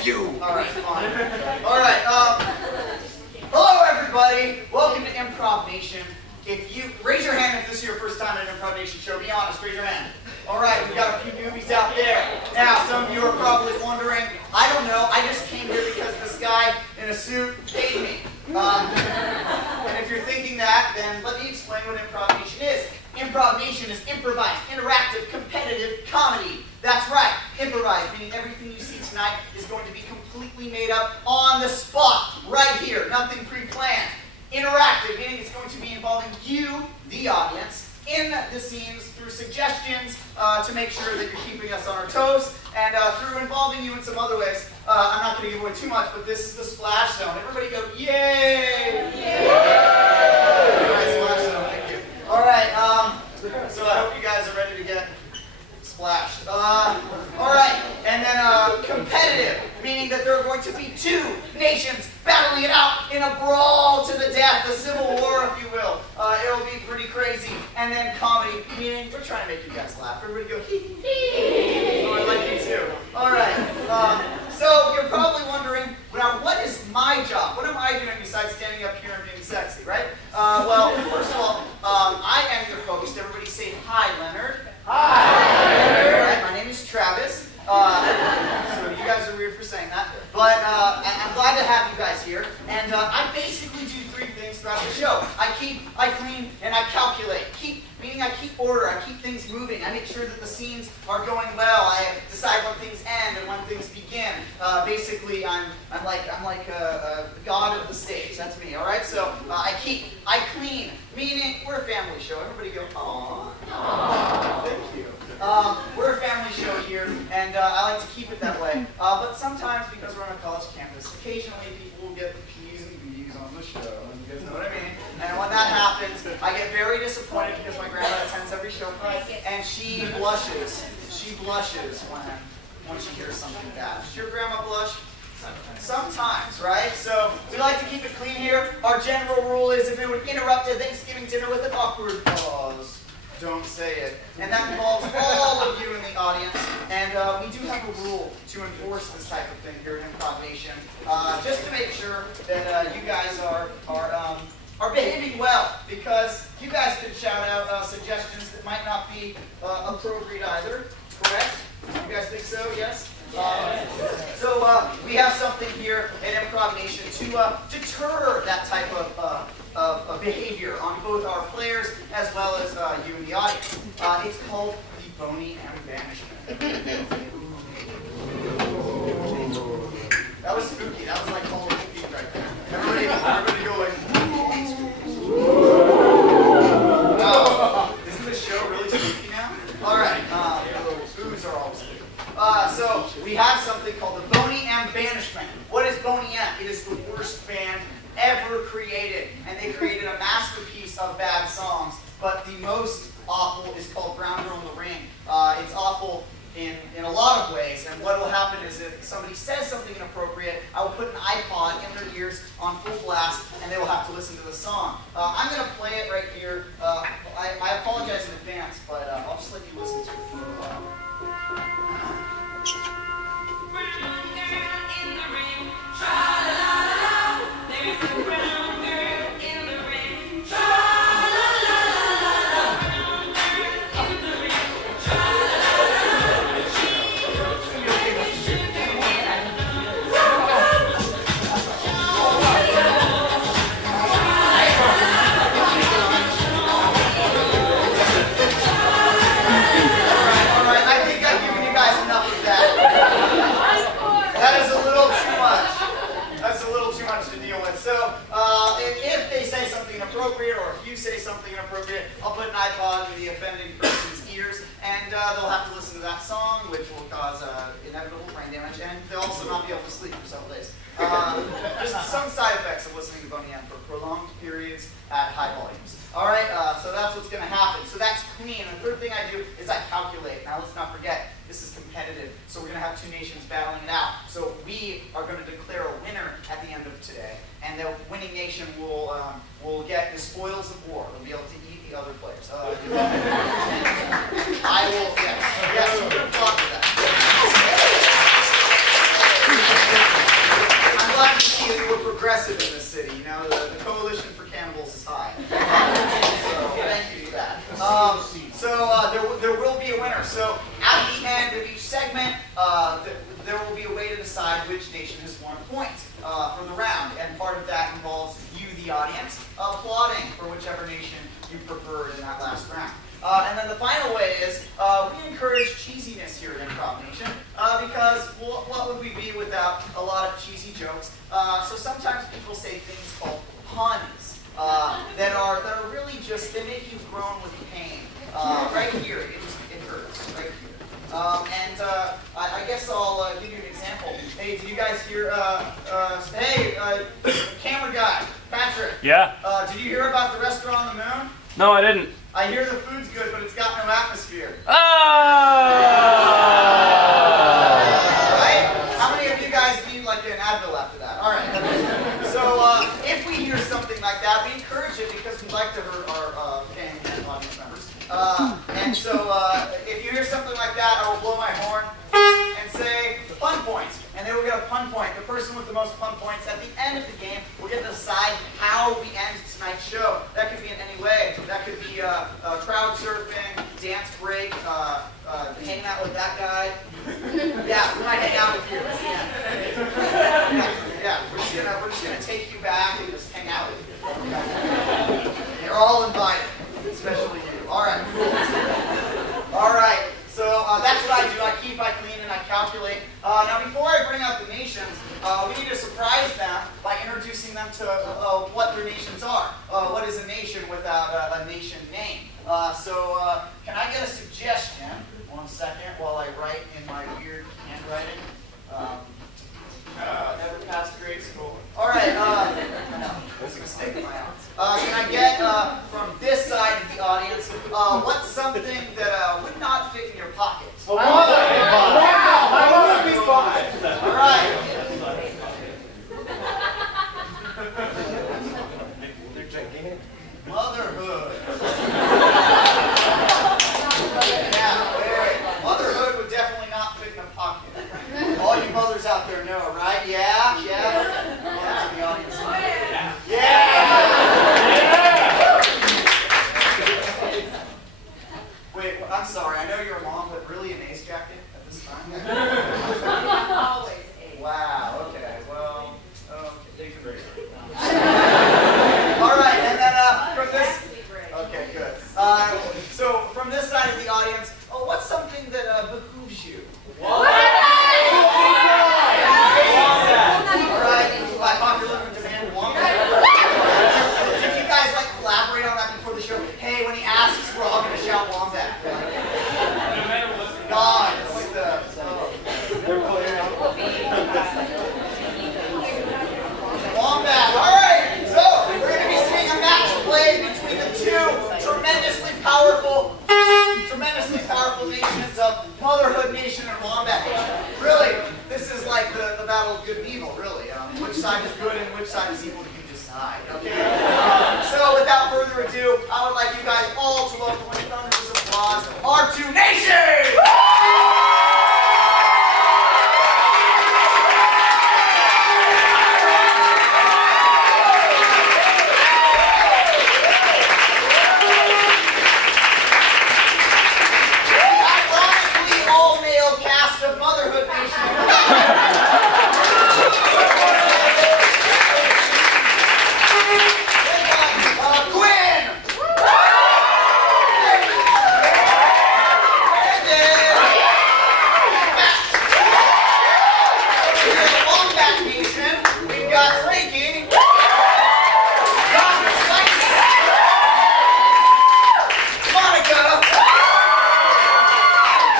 of you. All right, fine. All right. Hello, everybody. Welcome to Improv Nation. If you raise your hand if this is your first time at an Improv Nation show, be honest. Raise your hand. All right, we've got a few newbies out there. Now, some of you are probably wondering, I don't know. I just came here because this guy in a suit paid me. And if you're thinking that, then let me explain what Improv Nation is. Improv Nation is improvised, interactive, competitive comedy. That's right, improvised, meaning everything you see tonight is going to be completely made up on the spot, right here, nothing pre-planned. Interactive, meaning it's going to be involving you, the audience, in the scenes through suggestions to make sure that you're keeping us on our toes, and through involving you in some other ways. I'm not going to give away too much, but this is the splash zone. Everybody go, yay! Yay! All right, splash zone, thank you. All right, so I hope you guys are ready to get splashed. All right, and then competitive, meaning that there are going to be two nations battling it out in a brawl to the death, a civil war, if you will. It'll be pretty crazy. And then comedy, meaning we're trying to make you guys laugh. Everybody go, hee hee hee. Oh, I like you too. All right, so you're probably wondering, now what is my job? What am I doing besides standing up here and being sexy, right? Well, first of all, I am your host. Everybody say hi, Leonard. Hi. All right, my name is Travis. So you guys are weird for saying that, but I'm glad to have you guys here. And I basically do three things throughout the show. I clean, and I calculate. Meaning I keep order. I keep things moving. I make sure that the scenes are going well. I decide when things end and when things begin. Basically, I'm like a god of the stage. That's me. All right. So I clean. Meaning we're a family show. Everybody go, aww. Thank you. We're a family show here, and I like to keep it that way. But sometimes, because we're on a college campus, occasionally people will get the P's and B's on the show. You guys know what I mean? And when that happens, I get very disappointed because my grandma attends every show, and she blushes. She blushes when she hears something bad. Does your grandma blush? Sometimes, right? So we like to keep it clean here. Our general rule is if it would interrupt a Thanksgiving dinner with an awkward pause, don't say it. And that involves all of you in the audience. And we do have a rule to enforce this type of thing here in Improv Nation, just to make sure that you guys are behaving well, because you guys could shout out suggestions that might not be appropriate either. Correct? You guys think so? Yes? So we have something here at Improv Nation to deter that type of behavior on both our players as well as you in the audience. It's called the Bony and Banishment. That was spooky. That was like Halloween feet right there. Everybody go like, wow. Isn't this show really spooky now? All right. Boos are always spooky. So we have something called the Bony and Banishment. What is Boney M? It is the worst band ever created, and they created a masterpiece of bad songs. But the most awful is called Grounder on the Ring. It's awful in a lot of ways, and what will happen is if somebody says something inappropriate, I will put an iPod in their ears on full blast, and they will have to listen to the song. I'm going to play it right here. I apologize in advance, but I'll just let you listen to it for a while. Or if you say something inappropriate, I'll put an iPod in the offending person's ears, and they'll have to listen to that song, which will cause inevitable brain damage, and they'll also not be able to sleep for several days. Just some side effects of listening to Boney M for prolonged periods at high volumes. All right, so that's what's going to happen. So that's clean. And the third thing I do is I calculate. Now let's not forget, this is competitive, so we're going to have two nations battling it out. So we are going to declare a winner at the end of today, and the winning nation will get the spoils of war. They'll be able to eat the other players. I will, yes, you can applaud for that. aggressive in this city. You know, the coalition for cannibals is high. So thank you to that. There will be a winner. So at the end of each segment, there will be a way to decide which nation has won a point from the round, and part of that involves you, the audience, applauding for whichever nation you preferred in that last round. And then the final way is we encourage cheesiness here at Improv Nation because what would we be without a lot of cheesy jokes? So sometimes people say things called puns that are really just, they make you groan with pain. Right here, it hurts, right here. I guess I'll give you an example. Hey, did you guys hear, camera guy, Patrick. Yeah? Did you hear about the restaurant on the moon? No, I didn't. I hear the food's good, but it's got no atmosphere. Oh! Right? How many of you guys need like an Advil after that? All right. So if we hear something like that, we encourage it because we like to hurt our family and audience members. And so if you hear something like that, I will blow my horn and say pun points. And then we'll get a pun point. The person with the most pun points at the end of the game will get to decide how we end tonight's show. That could be in any way. That could be crowd surfing, dance break, hanging out with that guy. Yeah, we might hang out with you. Yeah, we're just gonna take you back and just hang out with you. You're all invited, especially you. All right, cool. All right. So that's what I do. I keep, I clean, and I calculate. Now, before I bring out the nations, we need to surprise them by introducing them to what their nations are. What is a nation without a nation name? Can I get a suggestion? 1 second while I write in my weird handwriting. Never passed grade school. All right. No, that's a mistake of my own. Can I get from this side of the audience what's something that would not fit in your pocket? Wow! That would be fine. All right. They're gigantic. Motherhood. Yeah, Motherhood would definitely not fit in a pocket. All you mothers out there know, right? Yeah. Mothers in the audience. Wait, I'm sorry. I know you're a mom, but really an ace jacket at this time? Always ace. Wow. Okay. Well. Okay. All right, and then from this. Okay, good. So from this side of the audience, what's something that behooves you? All right. By popular demand, Wombat. Did you guys collaborate on that before the show? Hey, when he asks, we're all gonna shout Wombat. God, it's like the. Wombat. All right. So we're gonna be seeing a match played between the two tremendously powerful nations of Motherhood Nation and Wombat Nation. Really, this is like the battle of good and evil. Really, which side is good and which side is evil? You decide. Okay. So without further ado, I would like you guys all to welcome with thunderous applause our two nations. Quinn! Wombat Nation, we've got Frankie, Monica,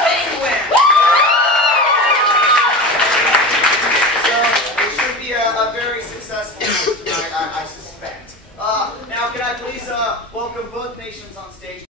Penguin. So it should be a very successful night tonight, I suspect. Now, can I please welcome both nations on stage?